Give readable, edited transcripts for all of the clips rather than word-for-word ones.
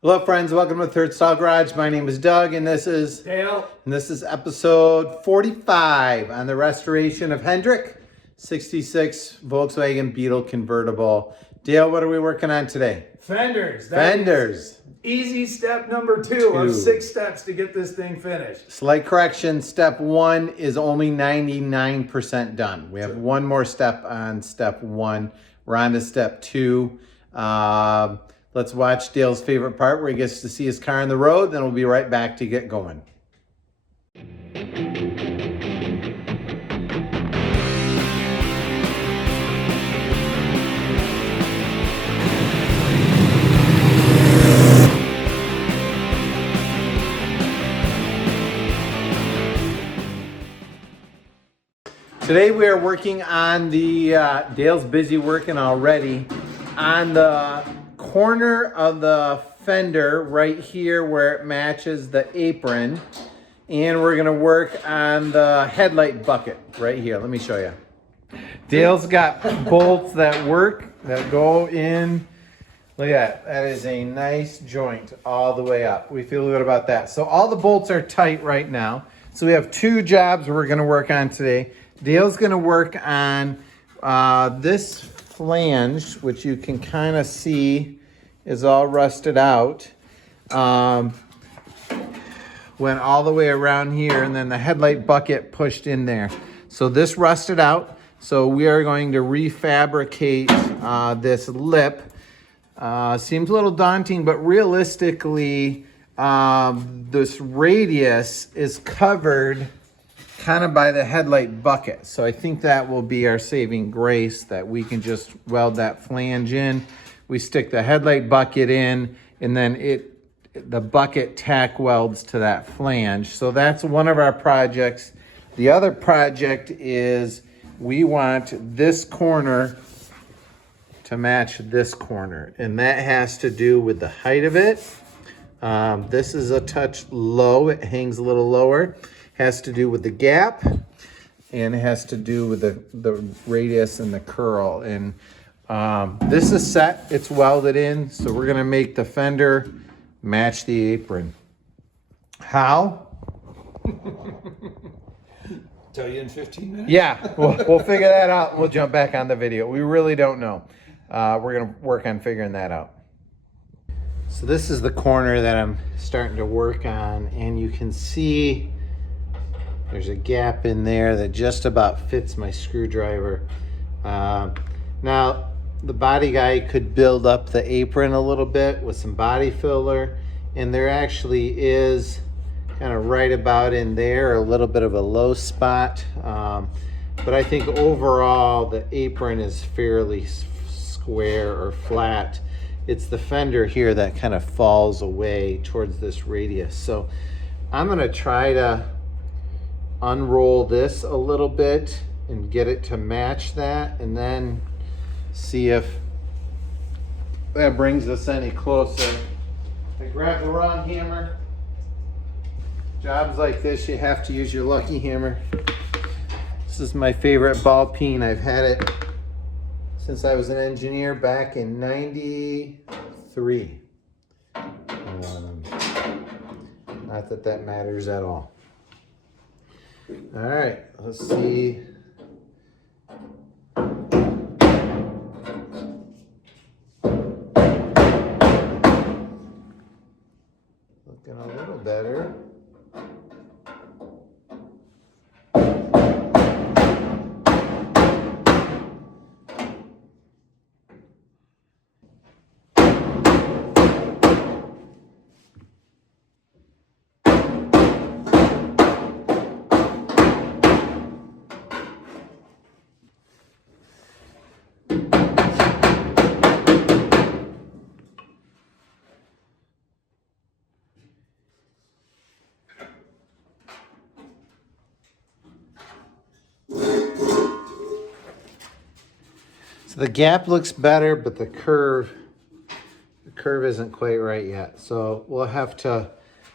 Hello friends, welcome to Third Style Garage. My name is Doug and this is Dale. And this is episode 45 on the restoration of Hendrick 66 Volkswagen Beetle convertible. Dale, what are we working on today? Fenders. Fenders. Easy step number two of 6 steps to get this thing finished. Slight correction, step 1 is only 99% done. We have one more step on step 1. We're on to step 2. Let's watch Dale's favorite part where he gets to see his car on the road, then we'll be right back to get going. Today we are working on the, Dale's busy working already, on the corner of the fender right here where it matches the apron. And we're gonna work on the headlight bucket right here. Let me show you. Dale's got bolts that work, that go in. Look at that, that is a nice joint all the way up. We feel good about that. So all the bolts are tight right now. So we have 2 jobs we're gonna work on today. Dale's gonna work on this flange, which you can kind of see is all rusted out. Went all the way around here, and then the headlight bucket pushed in there. So this rusted out. So we are going to refabricate this lip. Seems a little daunting, but realistically, this radius is covered kind of by the headlight bucket. So I think that will be our saving grace, that we can just weld that flange in. We stick the headlight bucket in, and then the bucket tack welds to that flange. So that's one of our projects. The other project is we want this corner to match this corner, and that has to do with the height of it. This is a touch low, it hangs a little lower. Has to do with the gap, and it has to do with the radius and the curl. And this is set, it's welded in, so we're gonna make the fender match the apron. How? Tell you in 15 minutes? Yeah, we'll figure that out and we'll jump back on the video. We really don't know. We're gonna work on figuring that out. So this is the corner that I'm starting to work on, and you can see there's a gap in there that just about fits my screwdriver. Now, the body guy could build up the apron a little bit with some body filler, and there actually is kind of right about in there a little bit of a low spot. But I think overall the apron is fairly square or flat. It's the fender here that kind of falls away towards this radius. So I'm gonna try to unroll this a little bit and get it to match that, and then see if that brings us any closer. I grabbed the wrong hammer. Jobs like this, you have to use your lucky hammer. This is my favorite ball peen. I've had it since I was an engineer back in '93. Not that that matters at all. All right, let's see. Looking a little better. So the gap looks better, but the curve isn't quite right yet. So we'll have to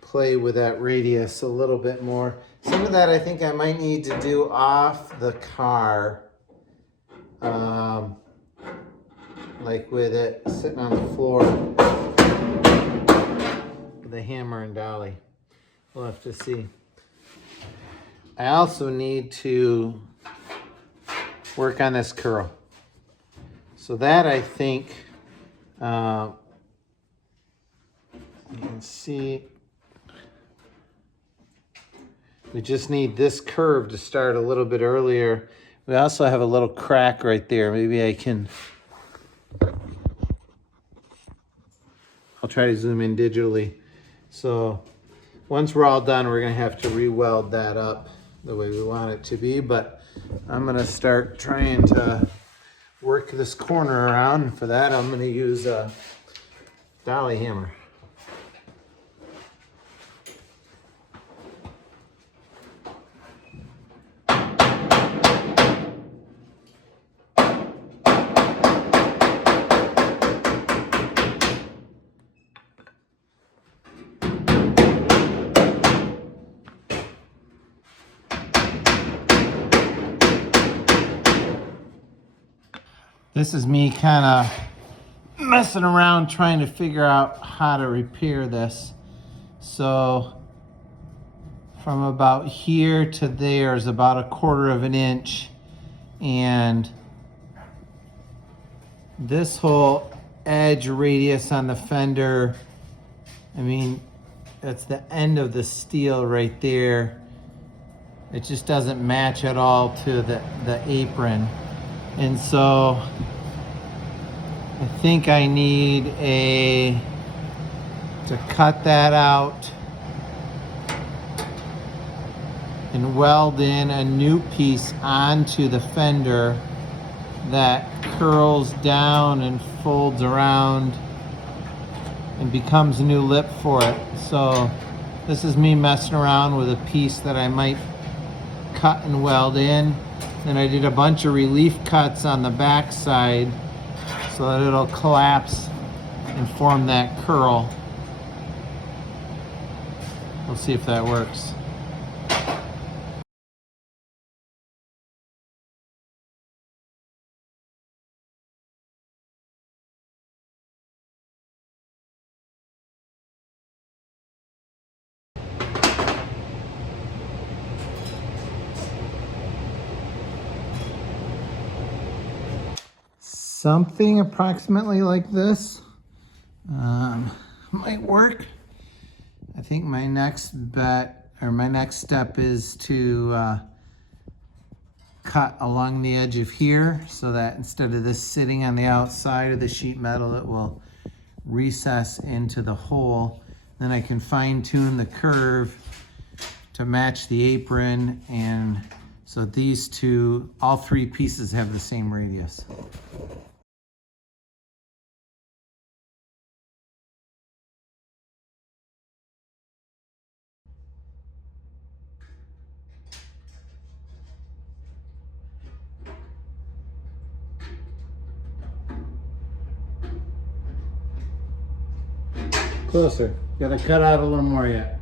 play with that radius a little bit more. Some of that I think I might need to do off the car. Like with it sitting on the floor. hammer and dolly. We'll have to see. I also need to work on this curl. So that I think, you can see, we just need this curve to start a little bit earlier. We also have a little crack right there. Maybe I can, I'll try to zoom in digitally. So once we're all done, we're gonna have to re-weld that up the way we want it to be, but I'm gonna start trying to work this corner around. And for that, I'm gonna use a dolly hammer. This is me kind of messing around trying to figure out how to repair this. So from about here to there is about 1/4 of an inch, and this whole edge radius on the fender, I mean, that's the end of the steel right there. It just doesn't match at all to the apron. And so I think I need to cut that out and weld in a new piece onto the fender that curls down and folds around and becomes a new lip for it. So this is me messing around with a piece that I might cut and weld in. Then I did a bunch of relief cuts on the back side so that it'll collapse and form that curl. We'll see if that works. Something approximately like this might work. I think my next step is to cut along the edge of here so that instead of this sitting on the outside of the sheet metal, it will recess into the hole. Then I can fine tune the curve to match the apron, and so these two, all three pieces have the same radius. Closer. Gotta cut out a little more yet.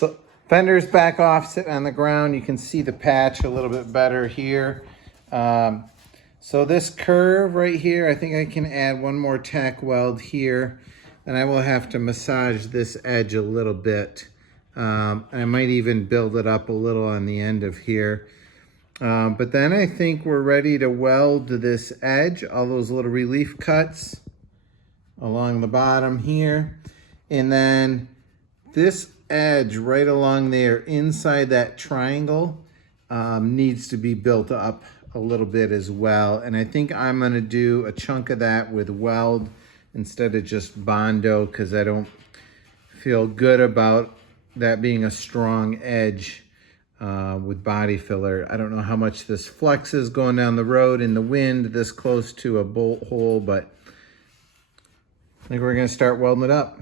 So fender's back off, sitting on the ground. You can see the patch a little bit better here. So this curve right here, I think I can add one more tack weld here, and I will have to massage this edge a little bit. I might even build it up a little on the end of here. But then I think we're ready to weld this edge, all those little relief cuts along the bottom here. And then this edge right along there inside that triangle needs to be built up a little bit as well. And I think I'm gonna do a chunk of that with weld instead of just Bondo, because I don't feel good about that being a strong edge with body filler. I don't know how much this flexes going down the road in the wind this close to a bolt hole, but I think we're gonna start welding it up.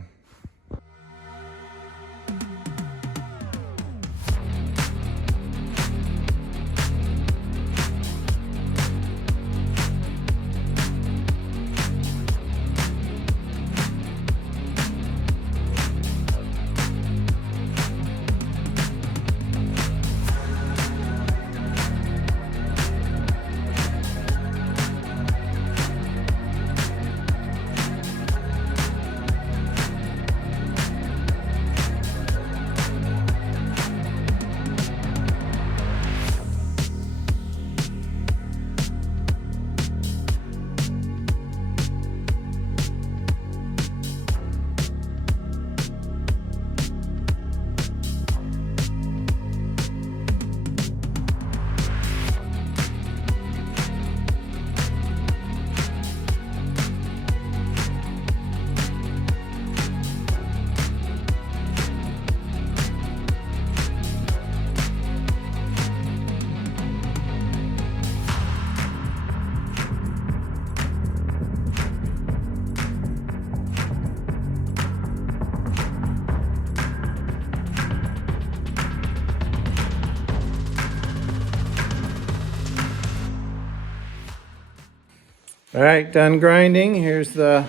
All right, done grinding. Here's the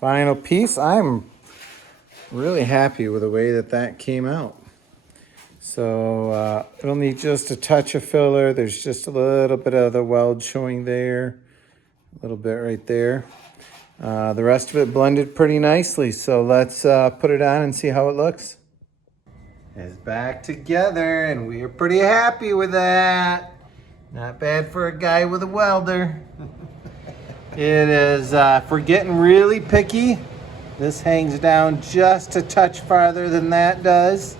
final piece. I'm really happy with the way that came out. So it'll need just a touch of filler. There's just a little bit of the weld showing there, a little bit right there. The rest of it blended pretty nicely. So let's put it on and see how it looks. It's back together and we are pretty happy with that. Not bad for a guy with a welder. It is, for getting really picky, this hangs down just a touch farther than that does.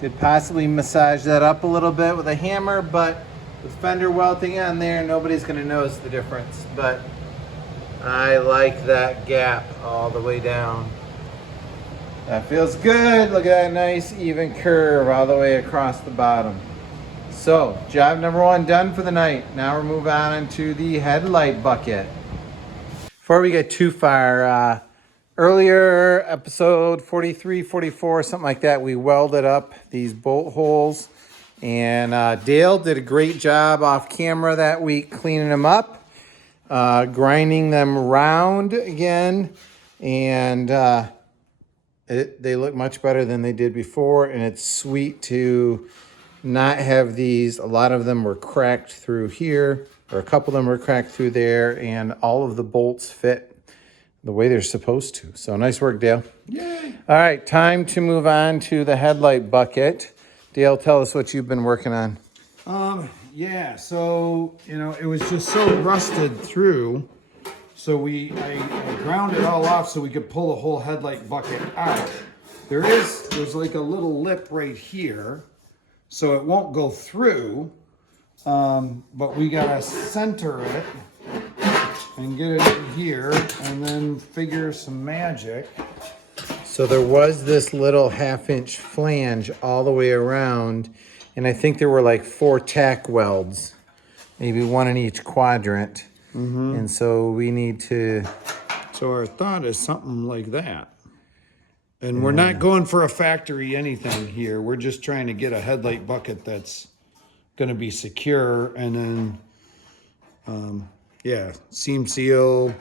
Could possibly massage that up a little bit with a hammer, but with Fender welting on there, nobody's gonna notice the difference. But I like that gap all the way down. That feels good. Look at that nice even curve all the way across the bottom. So, job number one done for the night. Now we're moving on into the headlight bucket. Before we get too far, earlier episode 43, 44, something like that, we welded up these bolt holes. And Dale did a great job off camera that week cleaning them up, grinding them round again. And they look much better than they did before. And it's sweet to not have these. A lot of them were cracked through here, or a couple of them were cracked through there, and all of the bolts fit the way they're supposed to. So nice work, Dale. Yay. All right, time to move on to the headlight bucket. Dale, tell us what you've been working on. Yeah, so, you know, it was just so rusted through. So I ground it all off so we could pull the whole headlight bucket out. There's like a little lip right here, so it won't go through, but we gotta center it and get it in here and then figure some magic. So there was this little 1/2-inch flange all the way around, and I think there were like 4 tack welds, maybe 1 in each quadrant. And so we need to... So our thought is something like that. And we're not going for a factory anything here. We're just trying to get a headlight bucket that's going to be secure. And then, yeah, seam seal,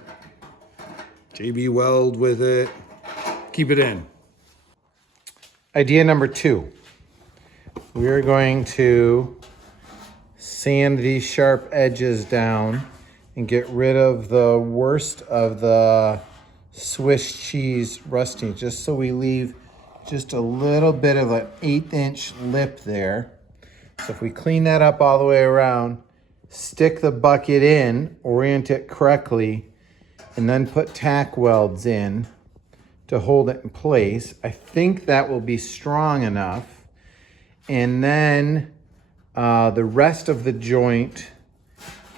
JB weld with it. Keep it in. Idea number 2. We are going to sand these sharp edges down and get rid of the worst of the Swiss cheese rusting, just so we leave just a little bit of an 1/8-inch lip there. So if we clean that up all the way around, stick the bucket in, orient it correctly, and then put tack welds in to hold it in place, I think that will be strong enough. And then the rest of the joint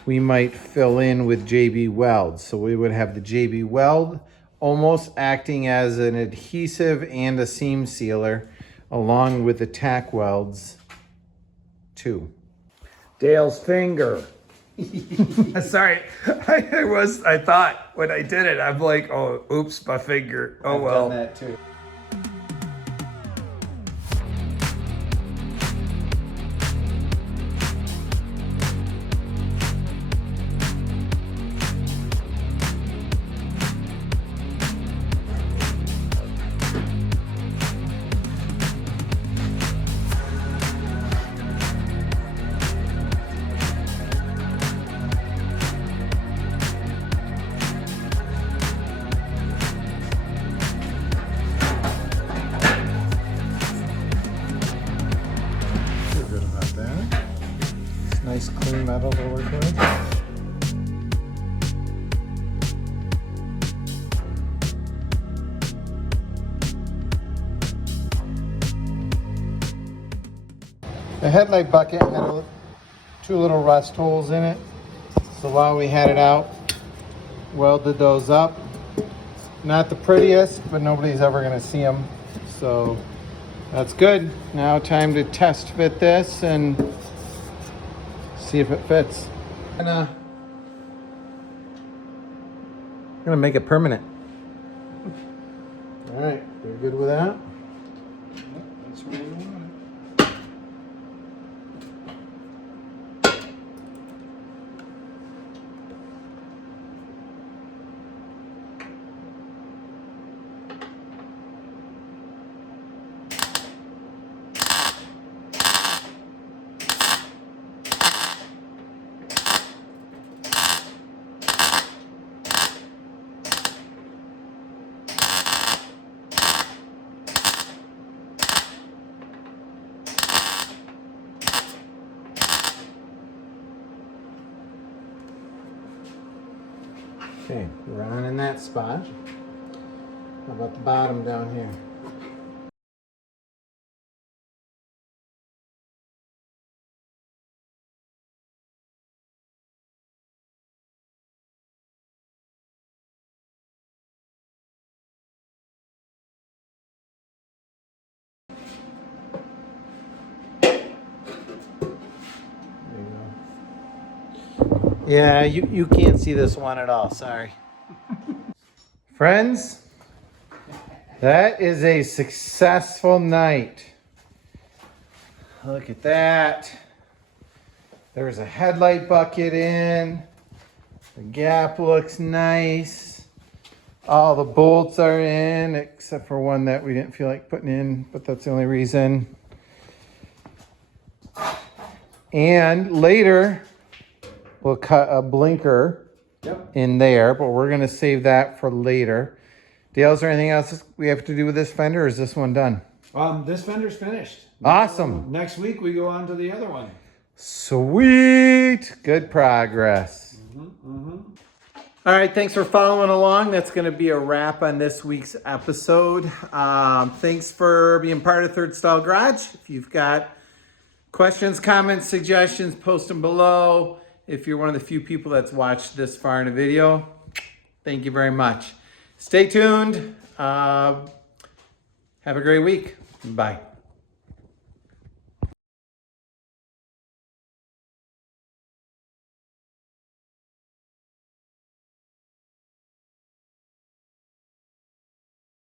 we might fill in with JB weld. So we would have the JB weld almost acting as an adhesive and a seam sealer, along with the tack welds too. Dale's finger. Sorry, I thought when I did it, I'm like, oh, oops, my finger. Oh, well. I've done that too. Nice clean metal to work with. The headlight bucket had two little rust holes in it. So while we had it out, welded those up. Not the prettiest, but nobody's ever gonna see them. So that's good. Now time to test fit this and see if it fits. I'm gonna make it permanent. All right, you're good with that? That's where we want it. Okay, we're on in that spot. How about the bottom down here? Yeah, you can't see this one at all, sorry. Friends, that is a successful night. Look at that. There's a headlight bucket in. The gap looks nice. All the bolts are in, except for one that we didn't feel like putting in, but that's the only reason. And later, we'll cut a blinker in there, but we're gonna save that for later. Dale, is there anything else we have to do with this fender, or is this one done? This fender's finished. Awesome. Next week we go on to the other one. Sweet. Good progress. All right, thanks for following along. That's going to be a wrap on this week's episode. Thanks for being part of Third Stall Garage. If you've got questions, comments, suggestions, post them below. If you're one of the few people that's watched this far in a video, thank you very much. Stay tuned. Have a great week. Bye.